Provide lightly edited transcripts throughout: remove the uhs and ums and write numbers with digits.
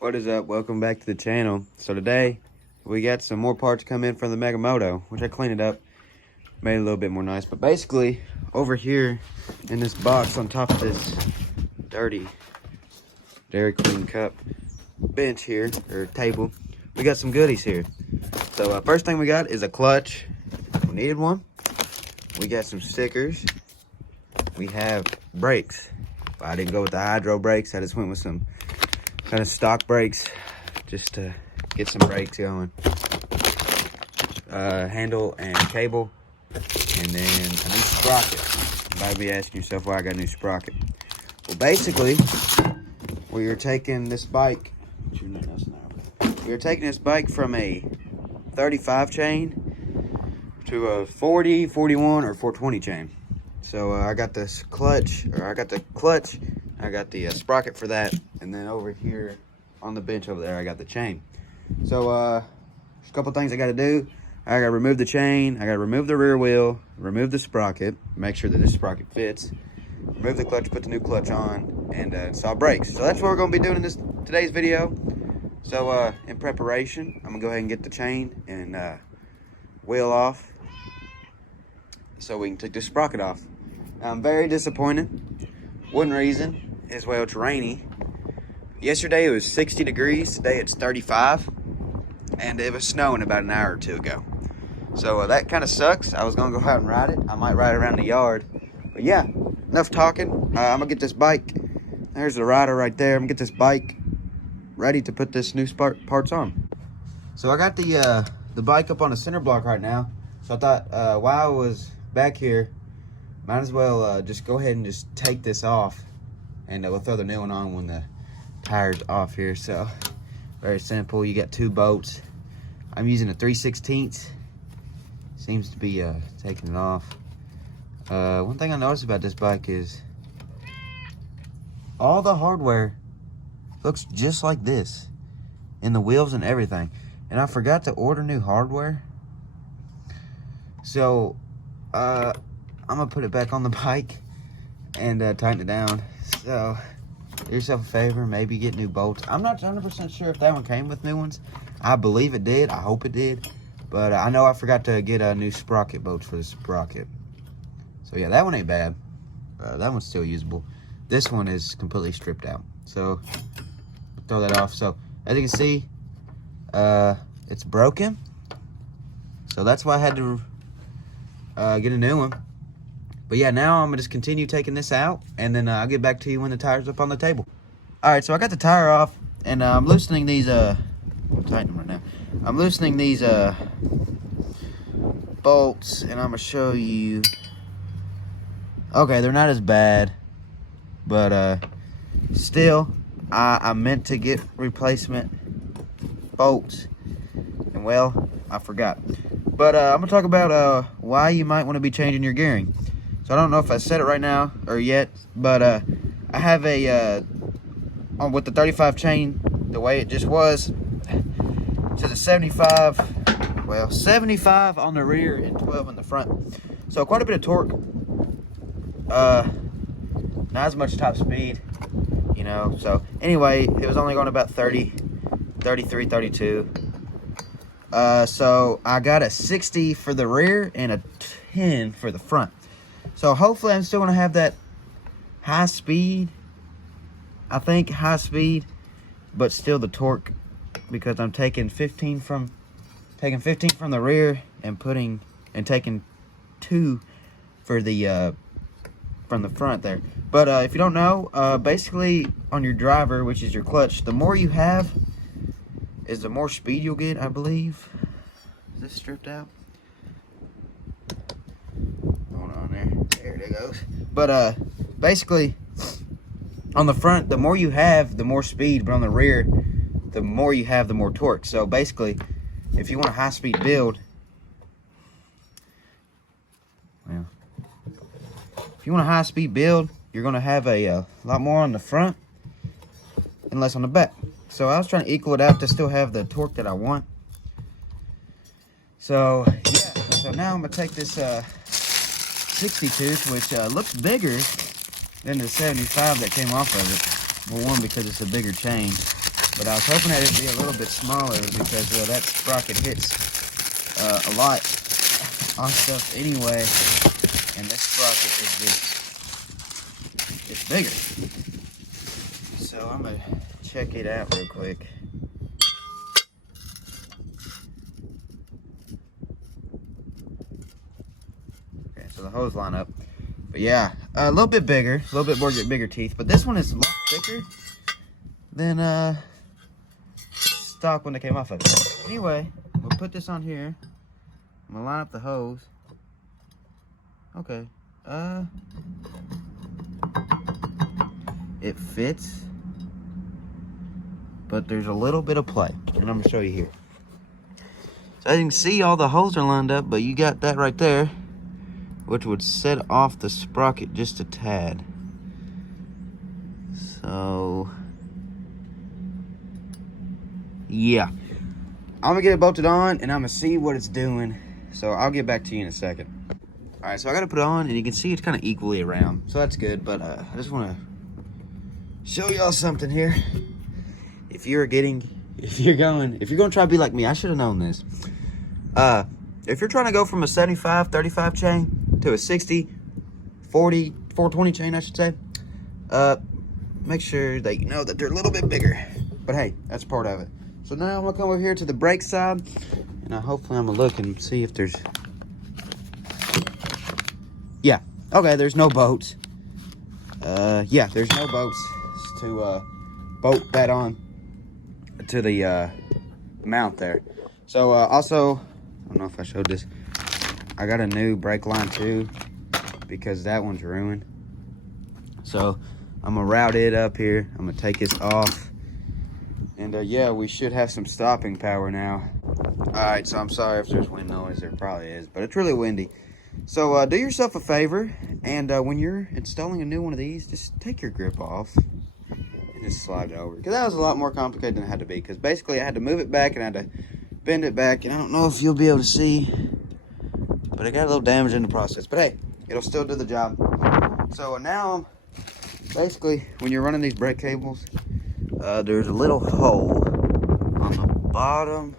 What is up? Welcome back to the channel. So today we got some more parts come in from the Mega Moto, which I cleaned it up, made it a little bit more nice. But basically over here in this box on top of this dirty Dairy Queen cup bench here, or table, we got some goodies here. So first thing we got is a clutch. We needed one. We got some stickers. We have brakes. I didn't go with the hydro brakes. I just went with some kind of stock brakes just to get some brakes going. Handle and cable, and then a new sprocket. You might be asking yourself why I got a new sprocket. Well, basically, we are taking this bike. We are taking this bike from a 35 chain to a 40, 41, or 420 chain. So I got this clutch, I got the sprocket for that, and then over here on the bench over there, I got the chain. So there's a couple things I got to do. I got to remove the chain, I got to remove the rear wheel, remove the sprocket, make sure that this sprocket fits, remove the clutch, put the new clutch on, and install brakes. So that's what we're going to be doing in today's video. So in preparation, I'm going to go ahead and get the chain and wheel off so we can take the sprocket off. I'm very disappointed. One reason is, well, it's rainy. Yesterday it was 60 degrees, today it's 35, and it was snowing about an hour or two ago. So that kind of sucks. I was gonna go out and ride it. I might ride around the yard. But yeah, enough talking. I'm gonna get this bike. There's the rider right there. I'm gonna get this bike ready to put this new parts on. So I got the bike up on a center block right now. So I thought while I was back here, might as well just go ahead and just take this off, and we'll throw the new one on when the tire's off here. So very simple. You got two bolts. I'm using a 3/16. Seems to be taking it off. One thing I noticed about this bike is all the hardware looks just like this in the wheels and everything, and I forgot to order new hardware. So I'm gonna put it back on the bike and tighten it down. So do yourself a favor, maybe get new bolts. I'm not 100% sure if that one came with new ones. I believe it did. I hope it did. But I know I forgot to get a new sprocket bolts for the sprocket. So yeah, that one ain't bad. That one's still usable. This one is completely stripped out. So throw that off. So as you can see, it's broken. So that's why I had to get a new one. But yeah, now I'm gonna just continue taking this out, and then I'll get back to you when the tire's up on the table. All right, so I got the tire off, and I'm loosening these, I'm tightening them right now. I'm loosening these bolts, and I'm gonna show you. Okay, they're not as bad, but still, I meant to get replacement bolts, and well, I forgot. But I'm gonna talk about why you might want to be changing your gearing. So I don't know if I said it right now or yet, but I have a with the 35 chain, the way it just was, to the 75, well, 75 on the rear and 12 in the front. So quite a bit of torque. Not as much top speed, you know. So anyway, it was only going about 30, 33, 32. So I got a 60 for the rear and a 10 for the front. So hopefully I'm still going to have that high speed. I think high speed, but still the torque, because I'm taking 15 from the rear and taking 2 for the from the front there. But if you don't know, basically on your driver, which is your clutch, the more you have is the more speed you'll get, I believe. Is this stripped out? There it goes. But basically on the front, the more you have, the more speed, but on the rear, the more you have, the more torque. So basically, if you want a high-speed build, well, if you want a high-speed build, you're going to have a lot more on the front and less on the back. So I was trying to equal it out to still have the torque that I want. So yeah, so now I'm going to take this 60-tooth, which looks bigger than the 75 that came off of it. Well, one, because it's a bigger chain. But I was hoping that it'd be a little bit smaller because that sprocket hits a lot on stuff anyway. And this sprocket is just, it's bigger. So I'm gonna check it out real quick. Okay, so the hose line up. But yeah, a little bit bigger, a little bit more bigger teeth. But this one is a lot thicker than stock when they came off of it. Anyway, we'll put this on here. I'm gonna line up the hose. Okay. It fits, but there's a little bit of play, and I'm gonna show you here. So as you can see, all the holes are lined up, but you got that right there, which would set off the sprocket just a tad. So yeah, I'm gonna get it bolted on and I'm gonna see what it's doing. So I'll get back to you in a second. All right, so I got to put it on, and you can see it's kind of equally around, so that's good. But I just want to show y'all something here. If you're going to try to be like me, I should have known this. If you're trying to go from a 75, 35 chain to a 60, 40, 420 chain, I should say, make sure that you know that they're a little bit bigger. But hey, that's part of it. So now I'm gonna come over here to the brake side, and hopefully I'm gonna look and see if there's. Yeah, okay, there's no bolts. Yeah, there's no bolts to bolt that on to the mount there. So also, I don't know if I showed this, I got a new brake line too, because that one's ruined. So I'm gonna route it up here. I'm gonna take this off, and yeah, we should have some stopping power now. All right, so I'm sorry if there's wind noise. There probably is, but it's really windy. So do yourself a favor, and when you're installing a new one of these, just take your grip off and just slide it over. Because that was a lot more complicated than it had to be. Because basically I had to move it back and I had to bend it back. And I don't know if you'll be able to see, but I got a little damage in the process. But hey, it'll still do the job. So now, basically, when you're running these brake cables, there's a little hole on the bottom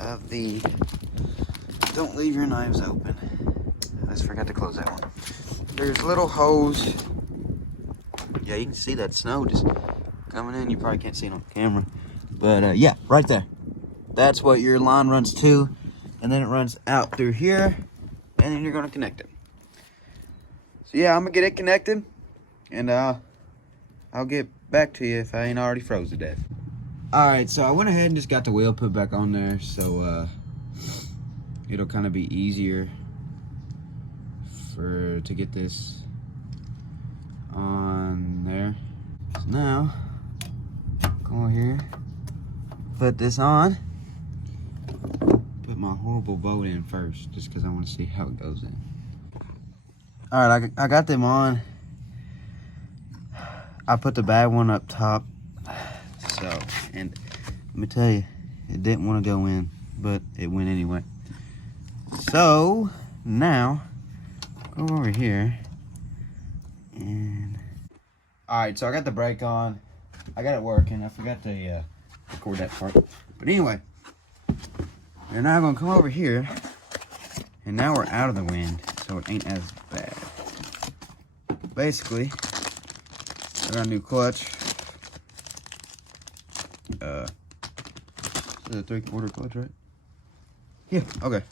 of the... Don't leave your knives open. I just forgot to close that one. There's little hose. Yeah, you can see that snow just coming in. You probably can't see it on camera. But yeah, right there. That's what your line runs to. And then it runs out through here. And then you're going to connect it. So yeah, I'm going to get it connected. And I'll get back to you if I ain't already froze to death. Alright, so I went ahead and just got the wheel put back on there. So it'll kind of be easier to get this on there. So now, go over here, put this on, put my horrible bolt in first, just because I want to see how it goes in. All right, I got them on. I put the bad one up top. So, and let me tell you, it didn't want to go in, but it went anyway. So now go over here and all right, so I got the brake on, I got it working. I forgot to record that part, but anyway, we're now gonna come over here, and now we're out of the wind, so it ain't as bad. Basically, I got a new clutch. This is a 3/4 clutch, right? Yeah, okay.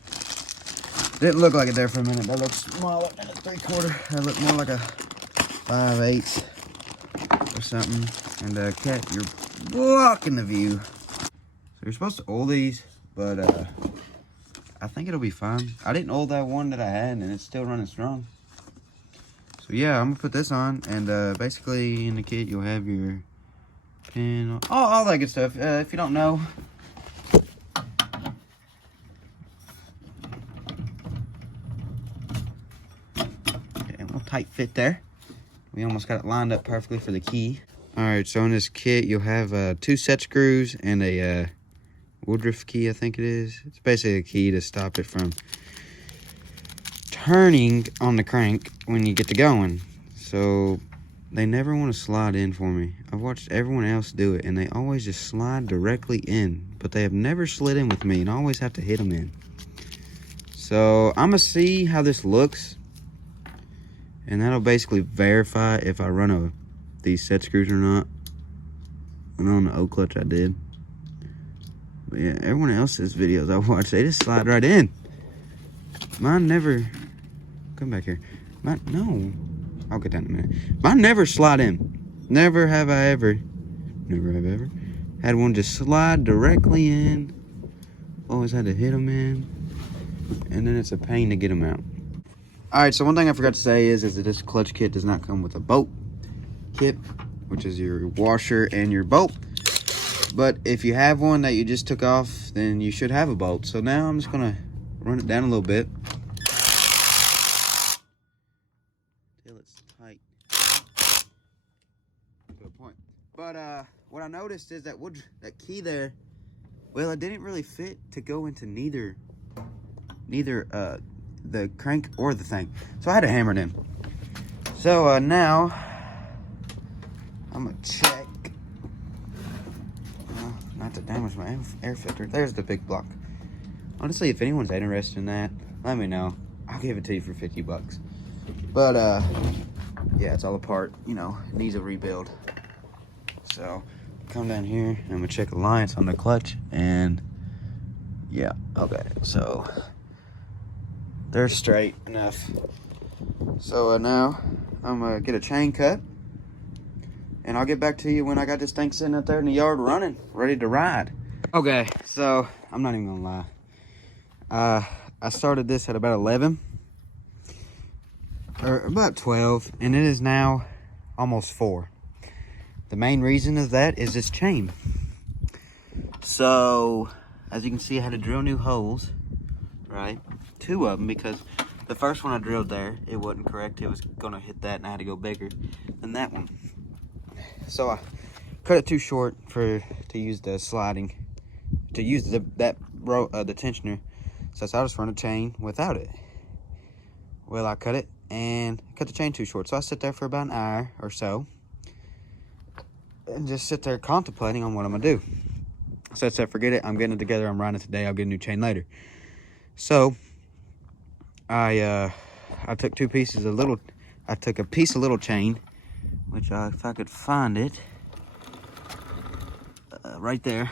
Didn't look like it there for a minute. That looks smaller than a 3/4. That looked more like a 5/8 or something. And Cat, you're blocking the view. So you're supposed to oil these, but I think it'll be fine. I didn't oil that one that I had, and it's still running strong. So yeah, I'm gonna put this on, and basically in the kit you'll have your pin, all that good stuff. If you don't know, tight fit there. We almost got it lined up perfectly for the key. All right, so in this kit you'll have 2 set screws and a Woodruff key, I think it is. It's basically a key to stop it from turning on the crank when you get to going. So they never want to slide in for me. I've watched everyone else do it, and they always just slide directly in. But they have never slid in with me, and I always have to hit them in. So I'm going to see how this looks. And that'll basically verify if I run these set screws or not. And on the O-clutch I did. But yeah, everyone else's videos I watch, they just slide right in. Mine never... Come back here. No. I'll get down in a minute. Mine never slide in. Never have I ever had one just slide directly in. Always had to hit them in. And then it's a pain to get them out. Alright, so one thing I forgot to say is that this clutch kit does not come with a bolt kit, which is your washer and your bolt. But if you have one that you just took off, then you should have a bolt. So now I'm just going to run it down a little bit. Till it's tight. To a point. But what I noticed is that that key there, well, it didn't really fit to go into neither the crank or the thing. So I had to hammer it in. So now I'm gonna check. Not to damage my air filter. There's the big block. Honestly, if anyone's interested in that, let me know. I'll give it to you for 50 bucks. But yeah, it's all apart. You know, it needs a rebuild. So come down here and I'm gonna check alliance on the clutch, and yeah, okay, so they're straight enough. So now I'm gonna get a chain cut, and I'll get back to you when I got this thing sitting out there in the yard running, ready to ride. Okay, so I'm not even gonna lie. I started this at about 11 or about 12, and it is now almost 4. The main reason of that is this chain. So as you can see, I had to drill new holes, right? 2 of them, because the first one I drilled there, it wasn't correct. It was gonna hit that, and I had to go bigger than that one. So I cut it too short to use the sliding, to use the tensioner. So I just run a chain without it. Well, I cut it and cut the chain too short. So I sit there for about an hour or so and just sit there contemplating on what I'm gonna do. So I said, forget it. I'm getting it together. I'm riding it today. I'll get a new chain later. So I took 2 pieces of little. I took a piece of little chain, which if I could find it, right there.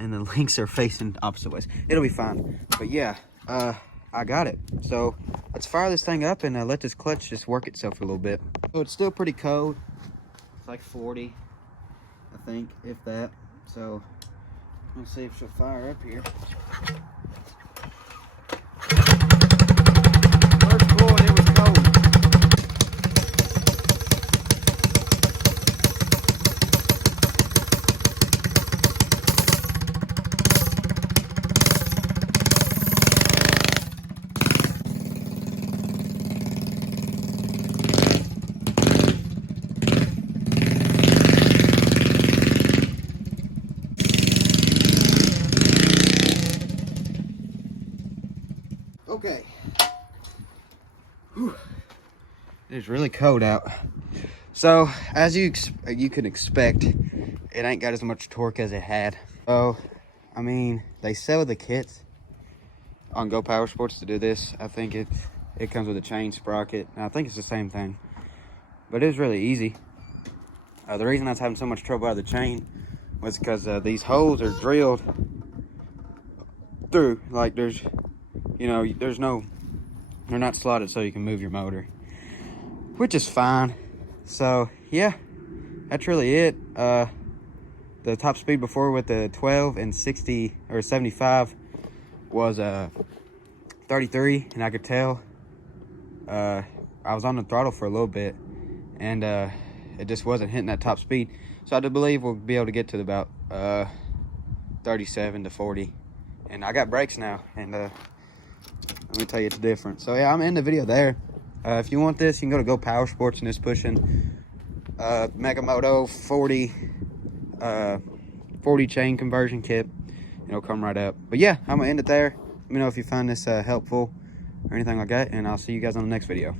And the links are facing opposite ways. It'll be fine. But yeah, I got it. So let's fire this thing up and let this clutch just work itself a little bit. So it's still pretty cold. It's like 40, I think, if that. So let's see if she'll fire up here. First pull, it was cold. Okay. Whew. It's really cold out. So, as you can expect, it ain't got as much torque as it had. So, I mean, they sell the kits on Go Power Sports to do this. I think it comes with a chain sprocket. And I think it's the same thing. But it was really easy. The reason I was having so much trouble out of the chain was because these holes are drilled through. Like there's, you know, they're not slotted so you can move your motor, which is fine. So yeah, that's really it. The top speed before with the 12 and 60 or 75 was 33, and I could tell I was on the throttle for a little bit, and it just wasn't hitting that top speed. So I do believe we'll be able to get to about 37 to 40. And I got brakes now, and let me tell you, it's different. So yeah, I'm in the video there. If you want this, you can go to Go Power Sports and it's pushing Mega Moto 40 chain conversion kit. It'll come right up. But yeah, I'm gonna end it there. Let me know if you find this helpful or anything like that, and I'll see you guys on the next video.